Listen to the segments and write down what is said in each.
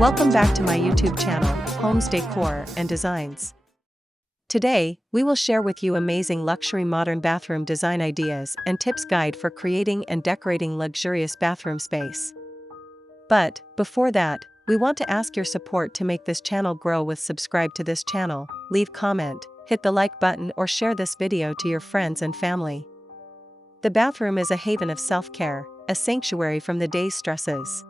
Welcome back to my YouTube channel, Homes Decor and Designs. Today, we will share with you amazing luxury modern bathroom design ideas and tips guide for creating and decorating luxurious bathroom space. But, before that, we want to ask your support to make this channel grow with subscribe to this channel, leave comment, hit the like button or share this video to your friends and family. The bathroom is a haven of self-care, a sanctuary from the day's stresses.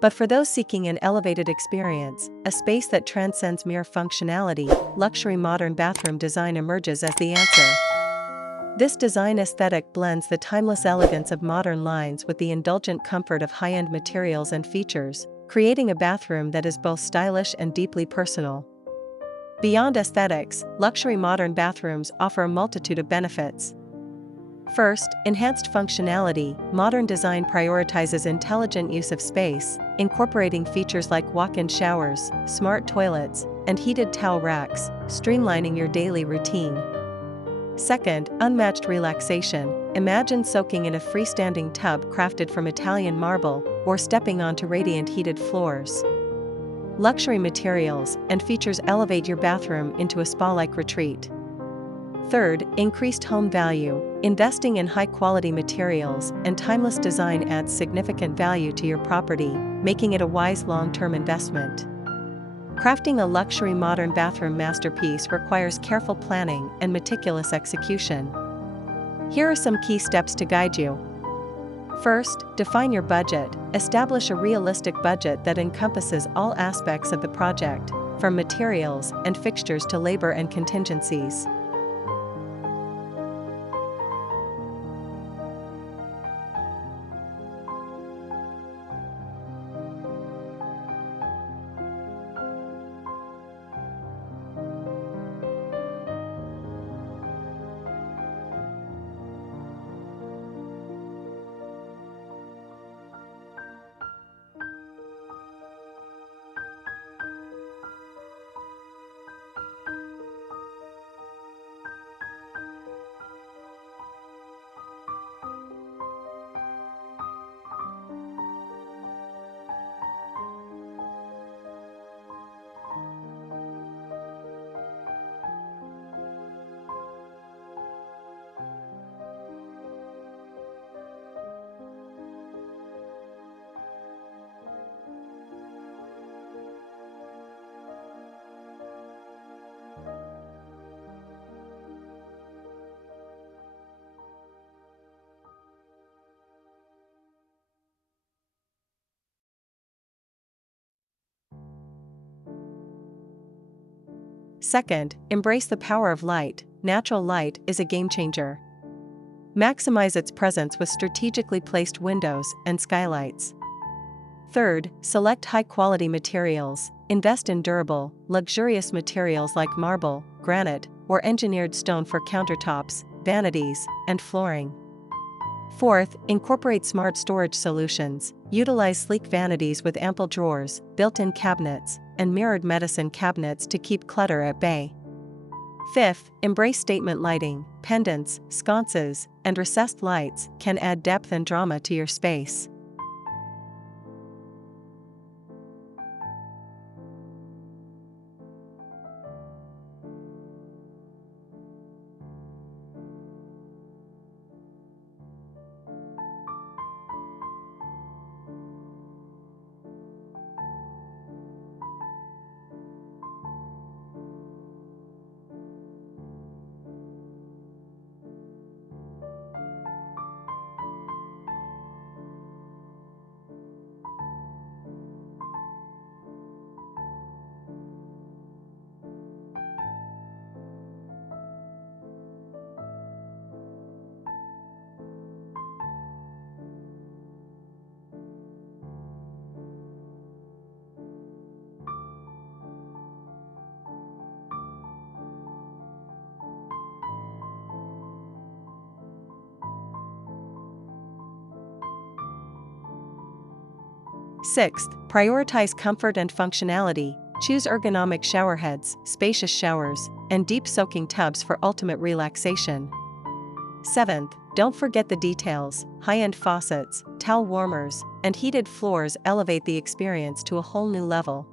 But for those seeking an elevated experience, a space that transcends mere functionality, luxury modern bathroom design emerges as the answer. This design aesthetic blends the timeless elegance of modern lines with the indulgent comfort of high-end materials and features, creating a bathroom that is both stylish and deeply personal. Beyond aesthetics, luxury modern bathrooms offer a multitude of benefits. First, enhanced functionality. Modern design prioritizes intelligent use of space, incorporating features like walk-in showers, smart toilets, and heated towel racks, streamlining your daily routine. Second, unmatched relaxation. Imagine soaking in a freestanding tub crafted from Italian marble, or stepping onto radiant heated floors. Luxury materials and features elevate your bathroom into a spa-like retreat. Third, increased home value. Investing in high-quality materials and timeless design adds significant value to your property, making it a wise long-term investment. Crafting a luxury modern bathroom masterpiece requires careful planning and meticulous execution. Here are some key steps to guide you. First, define your budget. Establish a realistic budget that encompasses all aspects of the project, from materials and fixtures to labor and contingencies. Second, embrace the power of light. Natural light is a game changer. Maximize its presence with strategically placed windows and skylights. Third, select high-quality materials. Invest in durable, luxurious materials like marble, granite, or engineered stone for countertops, vanities, and flooring. Fourth, incorporate smart storage solutions. Utilize sleek vanities with ample drawers, built-in cabinets, and mirrored medicine cabinets to keep clutter at bay. Fifth, embrace statement lighting. Pendants, sconces, and recessed lights can add depth and drama to your space. Sixth, prioritize comfort and functionality. Choose ergonomic showerheads, spacious showers, and deep soaking tubs for ultimate relaxation. 7th, don't forget the details. High-end faucets, towel warmers, and heated floors elevate the experience to a whole new level.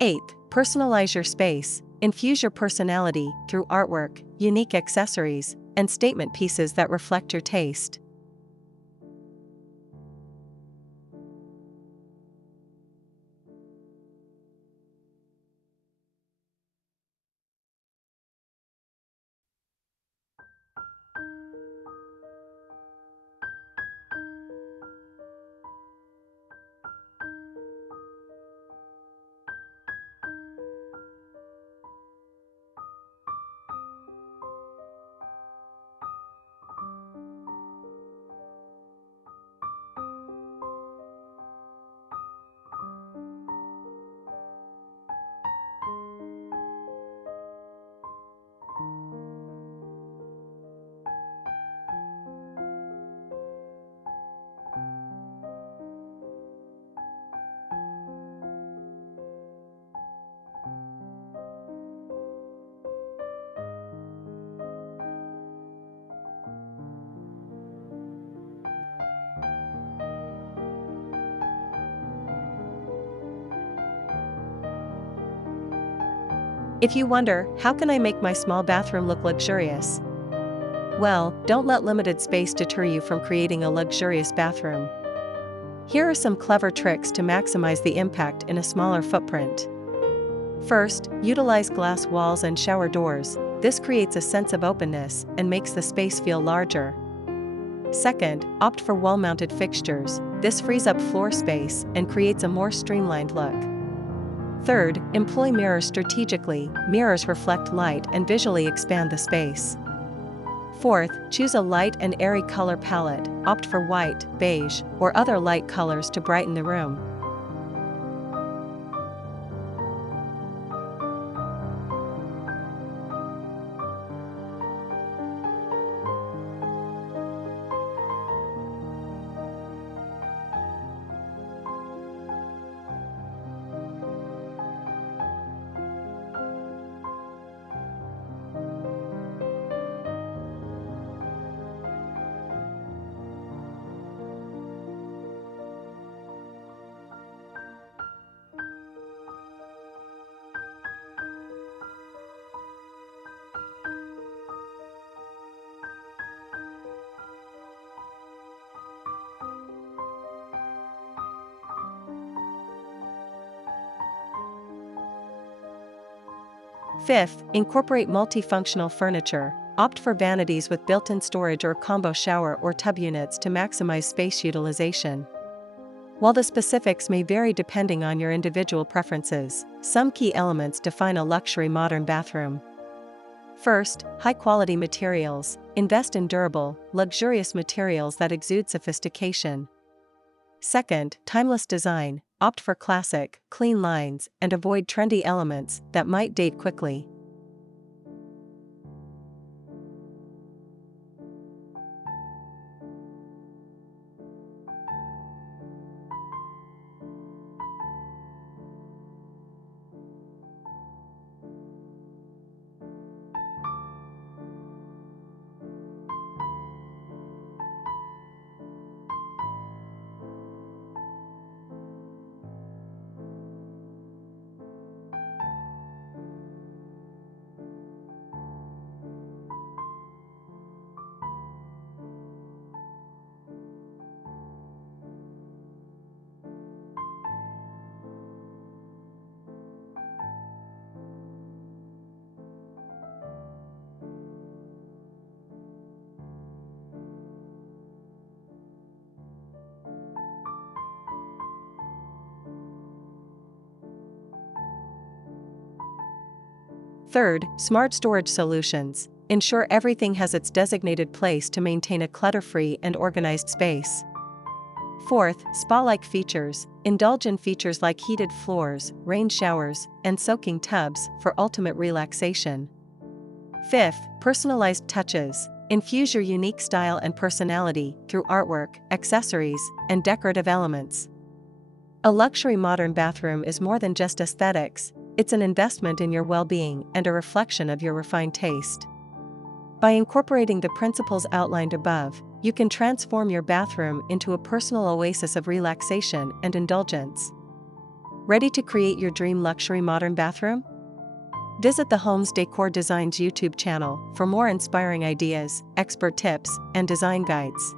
8th, personalize your space. Infuse your personality through artwork, unique accessories, and statement pieces that reflect your taste. If you wonder, how can I make my small bathroom look luxurious? Well, don't let limited space deter you from creating a luxurious bathroom. Here are some clever tricks to maximize the impact in a smaller footprint. First, utilize glass walls and shower doors. This creates a sense of openness and makes the space feel larger. Second, opt for wall-mounted fixtures. This frees up floor space and creates a more streamlined look. Third, employ mirrors strategically. Mirrors reflect light and visually expand the space. Fourth, choose a light and airy color palette. Opt for white, beige, or other light colors to brighten the room. Fifth, incorporate multifunctional furniture. Opt for vanities with built-in storage or combo shower or tub units to maximize space utilization. While the specifics may vary depending on your individual preferences, some key elements define a luxury modern bathroom. First, high-quality materials. Invest in durable, luxurious materials that exude sophistication. Second, timeless design. Opt for classic, clean lines and avoid trendy elements that might date quickly. Third, smart storage solutions. Ensure everything has its designated place to maintain a clutter-free and organized space. Fourth, spa-like features. Indulgent features like heated floors, rain showers, and soaking tubs for ultimate relaxation. Fifth, personalized touches. Infuse your unique style and personality through artwork, accessories, and decorative elements. A luxury modern bathroom is more than just aesthetics. It's an investment in your well-being and a reflection of your refined taste. By incorporating the principles outlined above, you can transform your bathroom into a personal oasis of relaxation and indulgence. Ready to create your dream luxury modern bathroom? Visit the Homes Decor Designs YouTube channel for more inspiring ideas, expert tips, and design guides.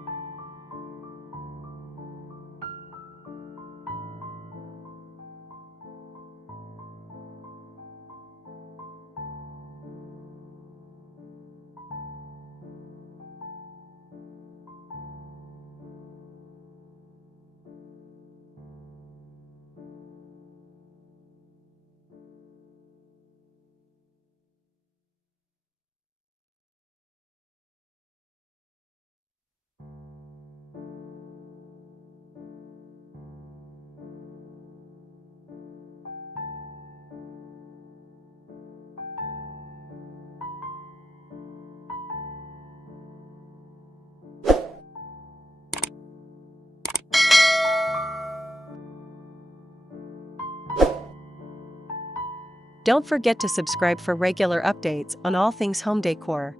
Don't forget to subscribe for regular updates on all things home decor.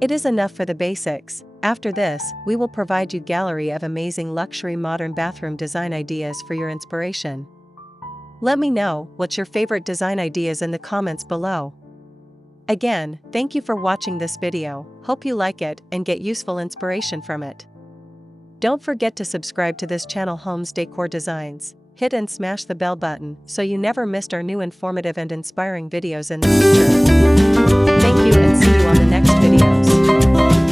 It is enough for the basics. After this, we will provide you a gallery of amazing luxury modern bathroom design ideas for your inspiration. Let me know what's your favorite design ideas in the comments below. Again, thank you for watching this video. Hope you like it and get useful inspiration from it. Don't forget to subscribe to this channel Homes Decor Designs. Hit and smash the bell button so you never missed our new informative and inspiring videos in the future. Thank you and see you on the next videos.